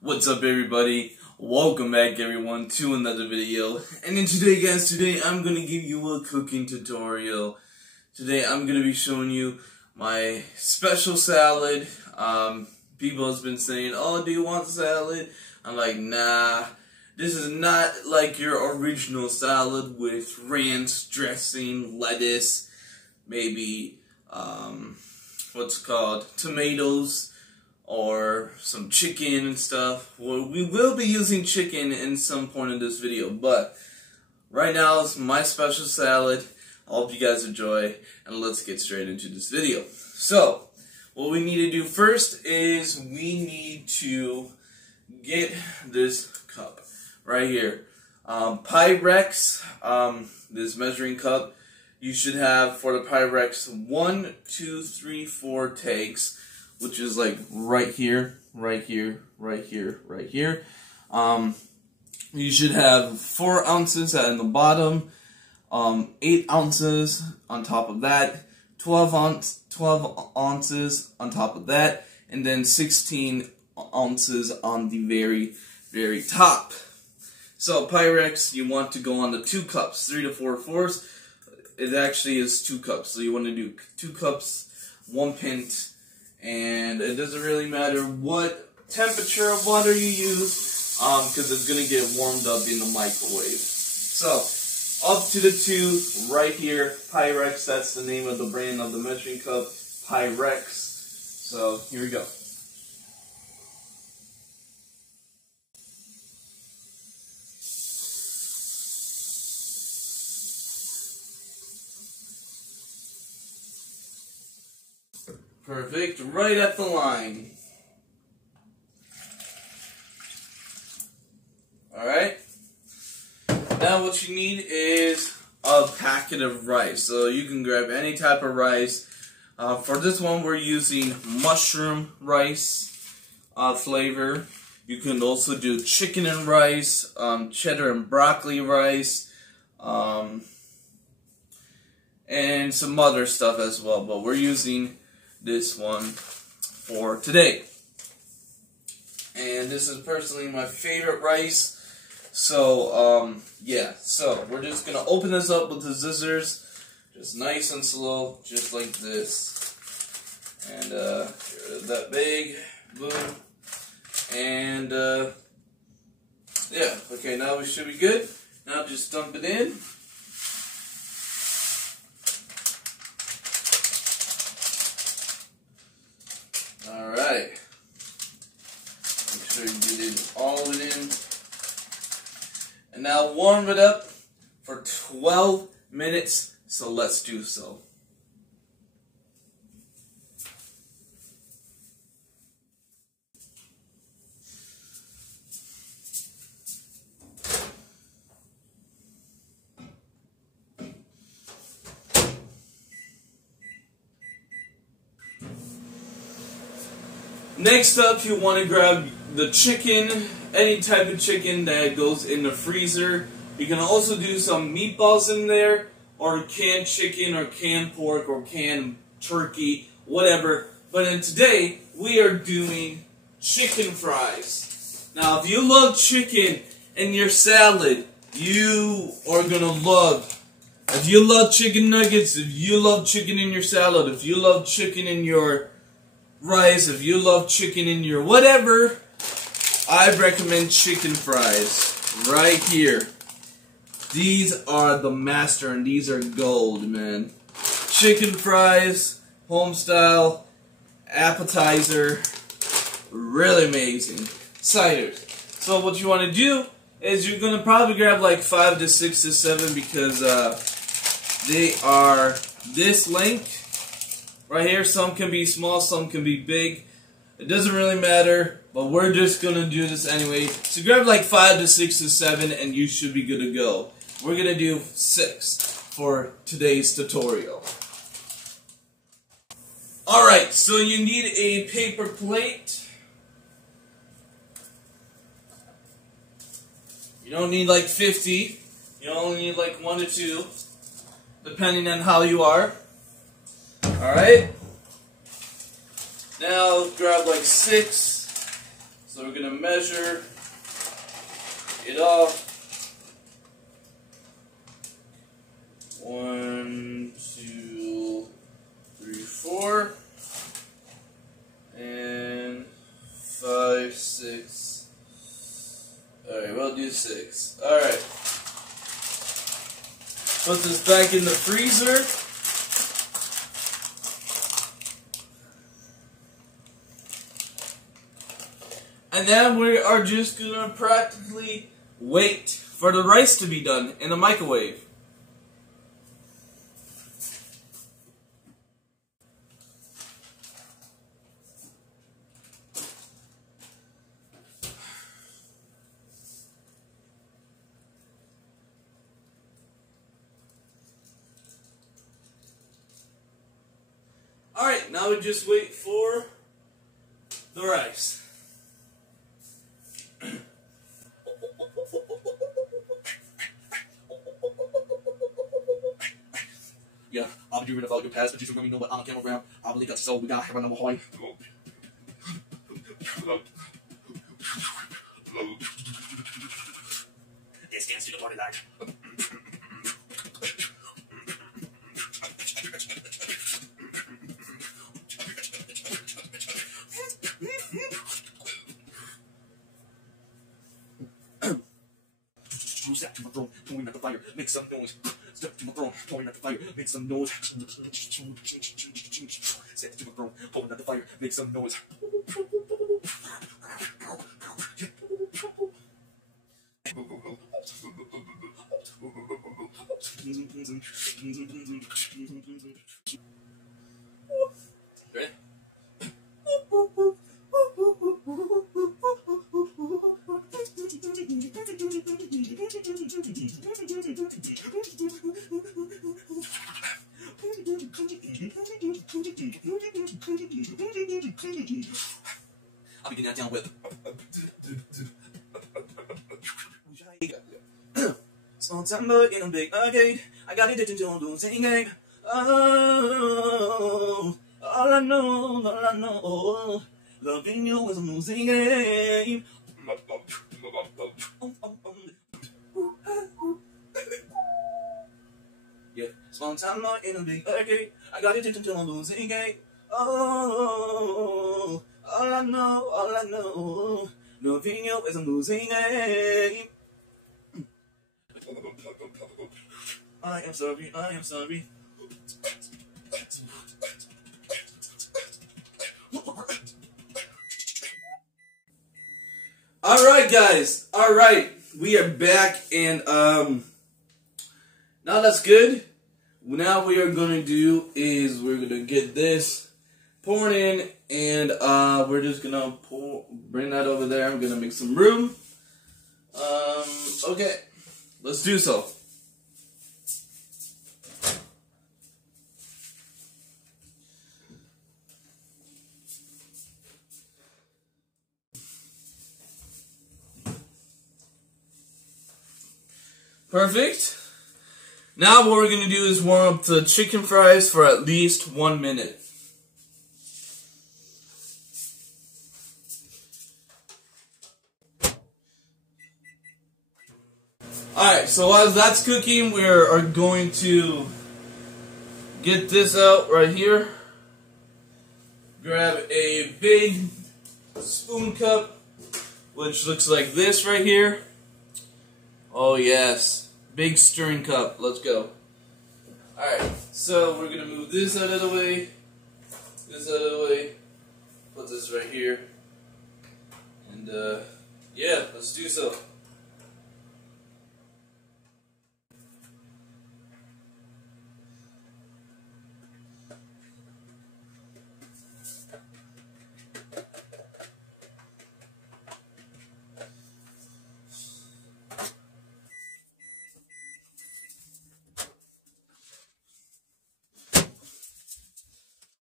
What's up, everybody? Welcome back, everyone, to another video. And in today, guys, I'm gonna give you a cooking tutorial. Today I'm gonna be showing you my special salad. People has been saying, "Oh, do you want salad?" I'm like, nah. This is not like your original salad with ranch, dressing, lettuce, maybe tomatoes, or some chicken and stuff. Well, we will be using chicken in some point in this video, but right now it's my special salad. I hope you guys enjoy, and let's get straight into this video. So, what we need to do first is we need to get this cup right here. Pyrex, this measuring cup. You should have, for the Pyrex, 1, 2, 3, 4 takes, which is like right here, right here, right here, right here. You should have 4 ounces in the bottom, 8 ounces on top of that, 12 ounces on top of that, and then 16 ounces on the very, very top. So Pyrex, you want to go on the 2 cups, 3 to 4 fourths. It actually is 2 cups, so you want to do 2 cups, 1 pint, and it doesn't really matter what temperature of water you use, because it's going to get warmed up in the microwave. So, up to the 2, right here, Pyrex, that's the name of the brand of the measuring cup, Pyrex. So, here we go. Perfect, right at the line. Alright. Now what you need is a packet of rice. So you can grab any type of rice. For this one we're using mushroom rice flavor. You can also do chicken and rice, cheddar and broccoli rice, and some other stuff as well. But we're using this one for today. And this is personally my favorite rice. So, yeah. So, we're just going to open this up with the scissors. Just nice and slow, just like this. And, get rid of that big. Boom. And, yeah. Okay, now we should be good. Now just dump it in. Alright, make sure you get it all in. And now warm it up for 12 minutes, so let's do so. Next up, you want to grab the chicken, any type of chicken that goes in the freezer. You can also do some meatballs in there, or canned chicken, or canned pork, or canned turkey, whatever. But then today, we are doing chicken fries. Now, if you love chicken in your salad, you are going to love. If you love chicken nuggets, if you love chicken in your salad, if you love chicken in your rice, if you love chicken in your whatever, I recommend chicken fries right here. These are the master, and these are gold, man. Chicken fries, home style, appetizer, really amazing. Ciders. So what you want to do is you're going to probably grab like 5 to 6 to 7 because they are this length. Right here, some can be small, some can be big. It doesn't really matter, but we're just going to do this anyway. So grab like 5 to 6 to 7 and you should be good to go. We're going to do 6 for today's tutorial. Alright, so you need a paper plate. You don't need like 50. You only need like 1 to 2, depending on how you are. Alright? Now grab like 6. So we're gonna measure it off. 1, 2, 3, 4, and 5, 6. Alright, we'll do 6. Alright. Put this back in the freezer. And then we are just gonna practically wait for the rice to be done in the microwave. Alright, now we just wait for the rice. Yeah, I'll be reading about your past, but you should let me know what on camera ground. I believe that's so. We got have number one. This dance to the party like. Step to my throne, point at the fire, make some noise. Step to my throne, point at the fire, make some noise. Step to my throne, point at the fire, make some noise. Ready? I'll begin that down with. Small time but in a big arcade. I got addicted to a losing game. Oh, all I know, loving you is a losing game. Yeah, small time but in a big arcade. I got addicted to a losing game. Oh, all I know, loving you is a losing game. I am sorry. Alright guys, alright, we are back and now that's good. Now what we are going to do is we're going to get this poured in and we're just going to bring that over there. I'm going to make some room. Okay, let's do so. Perfect. Now what we're going to do is warm up the chicken fries for at least 1 minute. Alright, so as that's cooking, we are going to get this out right here. Grab a big spoon cup, which looks like this right here. Oh yes, big stirring cup. Let's go. Alright, so we're going to move this out of the way, put this right here, and yeah, let's do so.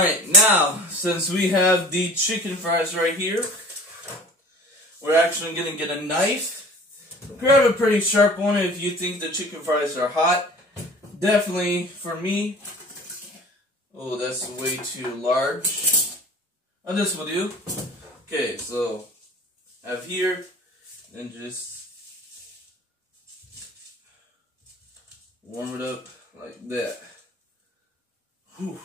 Alright, now, since we have the chicken fries right here, we're actually going to get a knife. Grab a pretty sharp one if you think the chicken fries are hot. Definitely, for me, oh, that's way too large. Oh, this will do. Okay, so, have here, and just warm it up like that. Whew.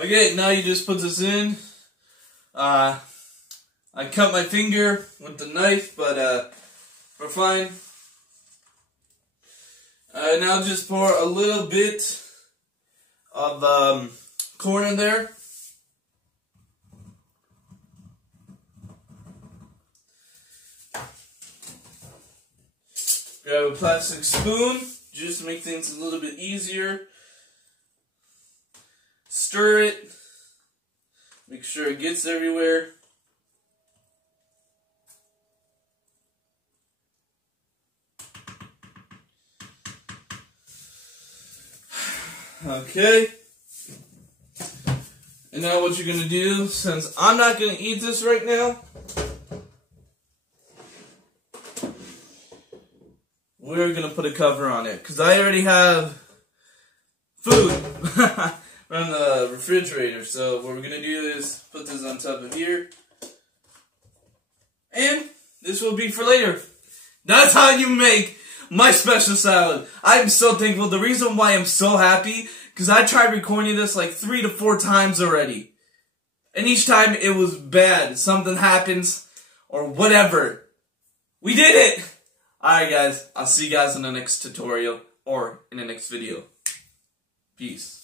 Okay, now you just put this in. I cut my finger with the knife, but we're fine. Now just pour a little bit of corn in there. Grab a plastic spoon, just to make things a little bit easier. Stir it. Make sure it gets everywhere. Okay. And now what you're going to do, since I'm not going to eat this right now, we're going to put a cover on it. Because I already have food from the refrigerator. So what we're going to do is put this on top of here. And this will be for later. That's how you make my special salad. I'm so thankful. The reason why I'm so happy, because I tried recording this like 3 to 4 times already. And each time it was bad. Something happens or whatever. We did it! Alright guys, I'll see you guys in the next tutorial or in the next video. Peace.